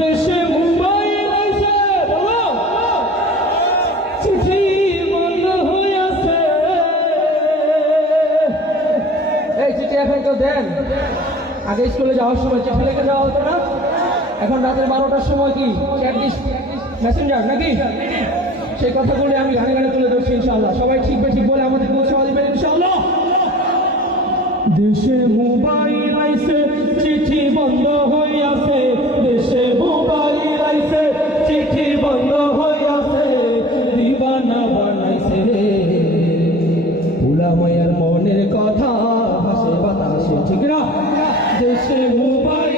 দেশে মোবাইল আইছে বলো চিঠি বন্ধ হয়ে আছে। এই চিঠি এখন তো দেন, আগে স্কুলে যাওয়ার সময় চিঠি লিখে যাওয়া হতো না, এখন রাতের 12টার সময় কি চ্যাট মেসেঞ্জার নাকি? সেই কথাগুলি আমি গানে গানে তুলে ধরছি ইনশাআল্লাহ। সবাই ঠিক ঠিক বলে আমাদেরকে উৎসাহ দিবেন ইনশাআল্লাহ। দেশে মোবাইল আইছে চিঠি বন্ধ হয়ে আছে, দেশে মোবাইল আইছে চিঠি বন্ধ হয়ে আছে, দিবানা বানাইছে রে ভোলা মায়ের মনের কথা ভাসে বাতাসে, ঠিক না? দেশে মোবাইল